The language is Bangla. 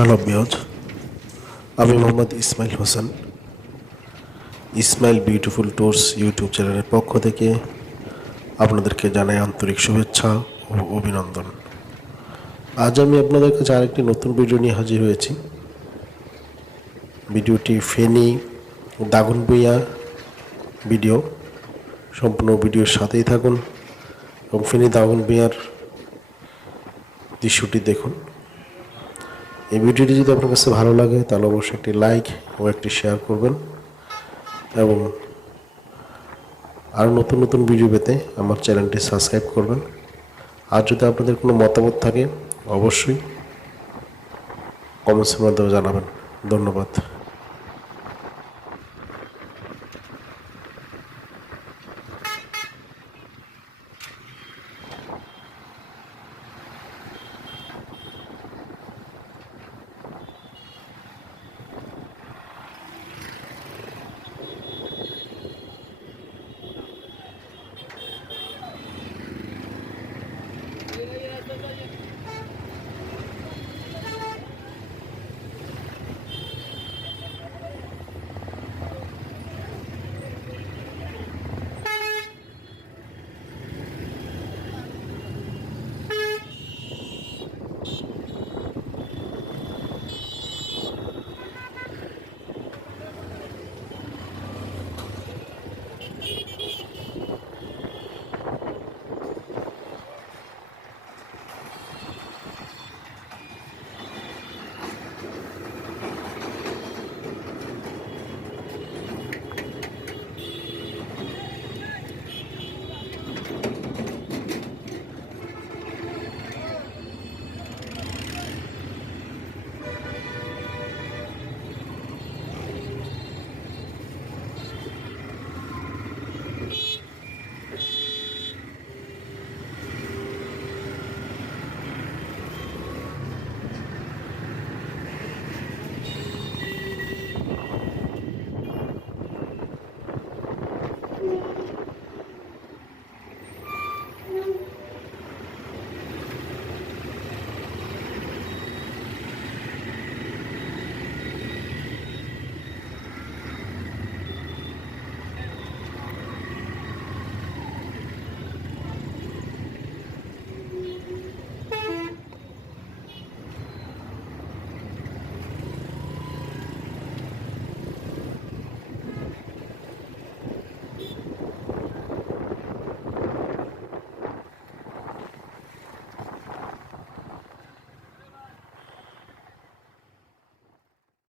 হ্যালো বিয়জ আমি Mohammad Ismail Hossain Ismail beautiful tours YouTube চ্যানেলের পক্ষ থেকে আপনাদেরকে জানাই আন্তরিক শুভেচ্ছা ও অভিনন্দন। আজ আমি আপনাদের কাছে আরেকটি নতুন ভিডিও নিয়ে হাজির হয়েছি। ভিডিওটি ফেনী দাগনবইয়া ভিডিও সম্পূর্ণ ভিডিওর সাথেই থাকুন এবং ফেনী দাগনবইয়ার দৃশ্যটি দেখুন। এই ভিডিওটি যদি আপনার কাছে ভালো লাগে, তাহলে অবশ্যই একটি লাইক ও একটি শেয়ার করবেন। এবং আরও নতুন নতুন ভিডিও পেতে আমার চ্যানেলটি সাবস্ক্রাইব করবেন। আর যদি আপনাদের কোনো মতামত থাকে, অবশ্যই কমেন্টসের মাধ্যমে জানাবেন। ধন্যবাদ।